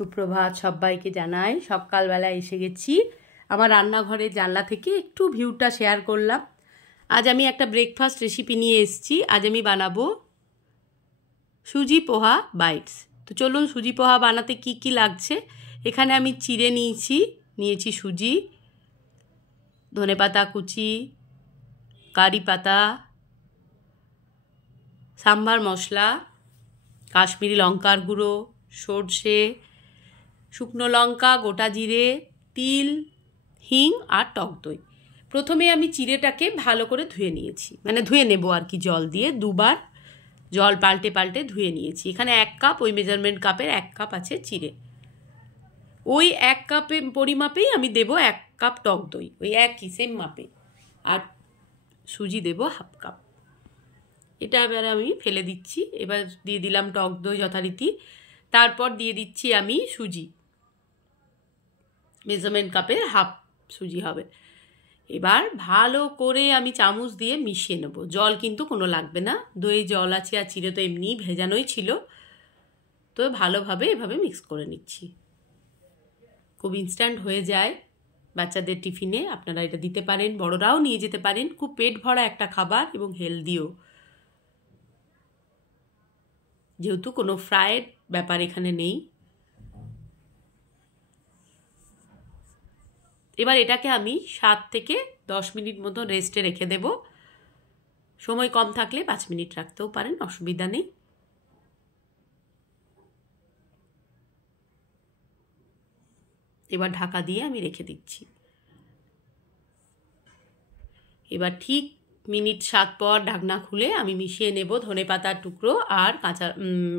সুপ্রভাত সবাইকে জানাই। সকালবেলা এসে গেছি। আমার রান্নাঘরের জানলা থেকে একটু ভিউটা শেয়ার করলাম। আজ আমি একটা ব্রেকফাস্ট রেসিপি নিয়ে এসেছি। আজ আমি বানাবো সুজি পোহা বাইটস। তো চলুন সুজি পোহা বানাতে কি কি লাগছে। এখানে আমি চিড়ে নিয়েছি সুজি, ধনেপাতা কুচি, কারি পাতা, সাম্বার মশলা, কাশ্মীরি লঙ্কার গুঁড়ো, সর্ষে, শুকনো লঙ্কা, গোটা জিরে, তিল, হিং আর টক দই। প্রথমে আমি চিড়েটাকে ভালো করে ধুয়ে নিয়েছি, মানে ধুয়ে নেব আর কি, জল দিয়ে দুবার জল পাল্টে পাল্টে ধুয়ে নিয়েছি। এখানে 1 কাপ, ওই মেজারমেন্ট কাপের 1 কাপ আছে চিড়ে। ওই 1 কাপে পরিমাপেই আমি দেব 1 কাপ টক দই, ওই একই সেম মাপে। আর সুজি দেব 1/2 কাপ। এটা এবার আমি ফেলে দিচ্ছি। এবার দিয়ে দিলাম টক দই যথারীতি। তারপর দিয়ে দিচ্ছি আমি সুজি, মেজারমেন্ট কাপের 1/2 সুজি হবে। এবার ভালো করে আমি চামচ দিয়ে মিশিয়ে নেব। জল কিন্তু কোনো লাগবে না, দই জল আছে আর চিড়ে তো এমনি ভেজানোই ছিল। তো ভালোভাবে এভাবে মিক্স করে নিচ্ছি। খুব ইনস্ট্যান্ট হয়ে যায় বাচ্চাদের টিফিনে, আপনারা এটা দিতে পারেন, বড়রাও নিয়ে যেতে পারেন। খুব পেট ভরা একটা খাবার এবং হেলদিও, যেহেতু কোনো ফ্রাইড ব্যাপার এখানে নেই। এবার এটাকে আমি 7 থেকে 10 মিনিট মতো রেস্টে রেখে দেব। সময় কম থাকলে 5 মিনিট রাখতেও পারেন, অসুবিধা নেই। এবার ঢাকা দিয়ে আমি রেখে দিচ্ছি। এবার ঠিক মিনিট 7 পর ঢাকনা খুলে আমি মিশিয়ে নেব ধনেপাতার টুকরো আর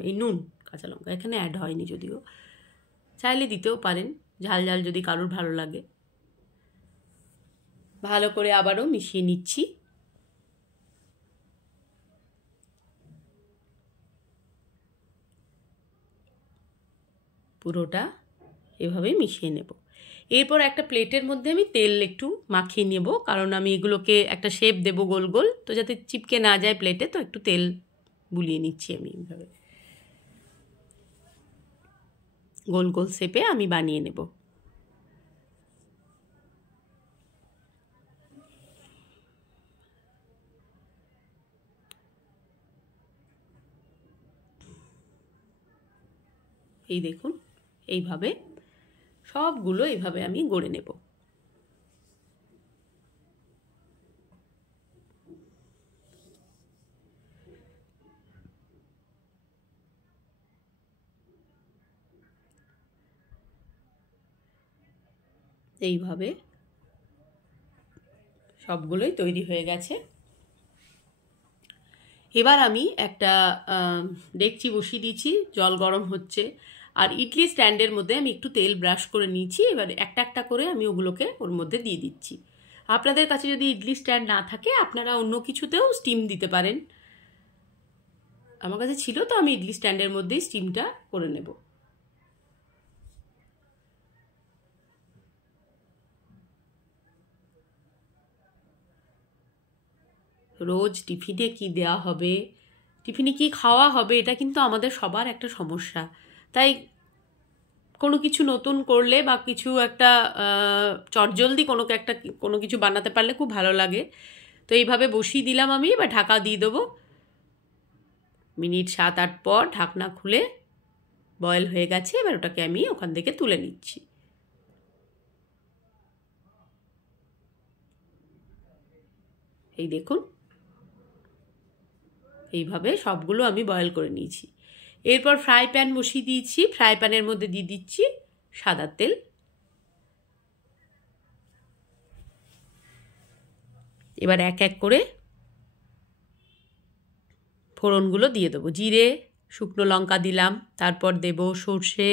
এই নুন, কাঁচা লঙ্কা এখানে অ্যাড হয়নি, যদিও চাইলে দিতেও পারেন, ঝাল ঝাল যদি কারোর ভালো লাগে। ভালো করে আবারও মিশিয়ে নিচ্ছি। পুরোটা এভাবেই মিশিয়ে নেব। এরপর একটা প্লেটের মধ্যে আমি তেল একটু মাখিয়ে নেব, কারণ আমি এগুলোকে একটা শেপ দেব গোল গোল, তো যাতে চিপকে না যায় প্লেটে, তো একটু তেল বুলিয়ে নিচ্ছি আমি। এইভাবে গোল গোল শেপে আমি বানিয়ে নেব। এই দেখুন, এইভাবে সবগুলো এইভাবে আমি গড়ে নেব। এইভাবে সবগুলোই তৈরি হয়ে গেছে। এবার আমি একটা ডেকচি বসিয়ে দিয়েছি, জল গরম হচ্ছে, আর ইডলি স্ট্যান্ডের মধ্যে আমি একটু তেল ব্রাশ করে নিয়েছি। এবার একটা একটা করে আমি ওগুলোকে ওর মধ্যে দিয়ে দিচ্ছি। আপনাদের কাছে যদি ইডলি স্ট্যান্ড না থাকে, আপনারা অন্য কিছুতেও স্টিম দিতে পারেন। আমার কাছে ছিল, তো আমি ইডলি স্ট্যান্ডের মধ্যেই স্টিমটা করে নেব। রোজ টিফিনে কি দেওয়া হবে, টিফিনে কি খাওয়া হবে, এটা কিন্তু আমাদের সবার একটা সমস্যা। তাই কোনো কিছু নতুন করলে বা কিছু একটা চটজলদি কোনো কিছু বানাতে পারলে খুব ভালো লাগে। তো এইভাবে বসিয়ে দিলাম আমি। এবার ঢাকা দিয়ে দেবো। মিনিট 7-8 পর ঢাকনা খুলে বয়েল হয়ে গেছে। এবার ওটাকে আমি ওখান থেকে তুলে নিচ্ছি। এই দেখুন, এইভাবে সবগুলো আমি বয়েল করে নিয়েছি। এরপর ফ্রাই প্যান বসিয়ে দিয়েছি। ফ্রাই প্যানের মধ্যে দিয়ে দিচ্ছি সাদা তেল। এবার এক এক করে ফোড়নগুলো দিয়ে দেবো। জিরে, শুকনো লঙ্কা দিলাম, তারপর দেব সর্ষে,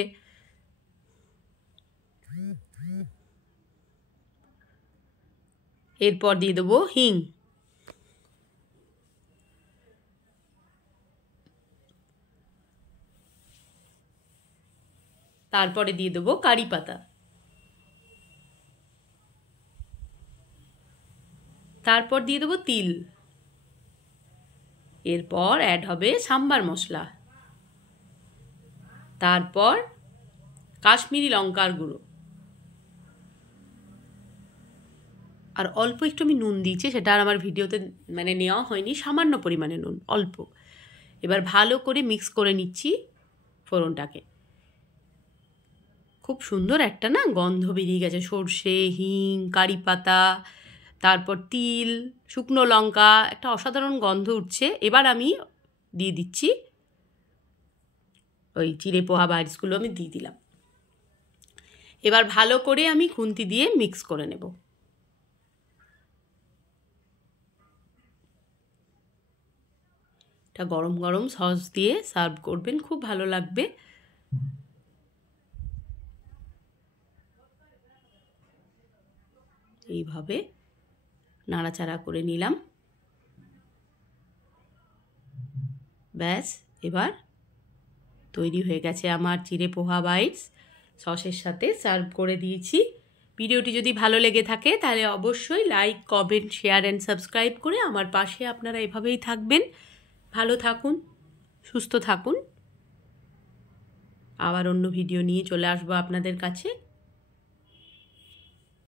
এরপর দিয়ে দেবো হিং, তারপরে দিয়ে দেবো কারি পাতা, তারপর দিয়ে দেবো তিল, এরপর অ্যাড হবে সাম্বার মশলা, তারপর কাশ্মীরি লঙ্কার গুঁড়ো, আর অল্প একটু আমি নুন দিয়েছি, সেটা আর আমার ভিডিওতে মানে নেওয়া হয়নি, সামান্য পরিমাণে নুন, অল্প। এবার ভালো করে মিক্স করে নিচ্ছি ফোড়নটাকে। খুব সুন্দর একটা না গন্ধ বেরিয়ে গেছে, সর্ষে, হিং, কারি পাতা, তারপর তিল, শুকনো লঙ্কা, একটা অসাধারণ গন্ধ উঠছে। এবার আমি দিয়ে দিচ্ছি ওই চিড়ে পোহা বাইটসগুলো, আমি দিয়ে দিলাম। এবার ভালো করে আমি খুন্তি দিয়ে মিক্স করে নেব। এটা গরম গরম সস দিয়ে সার্ভ করবেন, খুব ভালো লাগবে। এইভাবে নাড়াচাড়া করে নিলাম। ব্যাস, এবার তৈরি হয়ে গেছে আমার চিড়ে পোহা বাইটস, সসের সাথে সার্ভ করে দিয়েছি। ভিডিওটি যদি ভালো লেগে থাকে তাহলে অবশ্যই like, comment, share and subscribe করে আমার পাশে আপনারা এভাবেই থাকবেন। ভালো থাকুন, সুস্থ থাকুন। আবার অন্য ভিডিও নিয়ে চলে আসবো আপনাদের কাছে।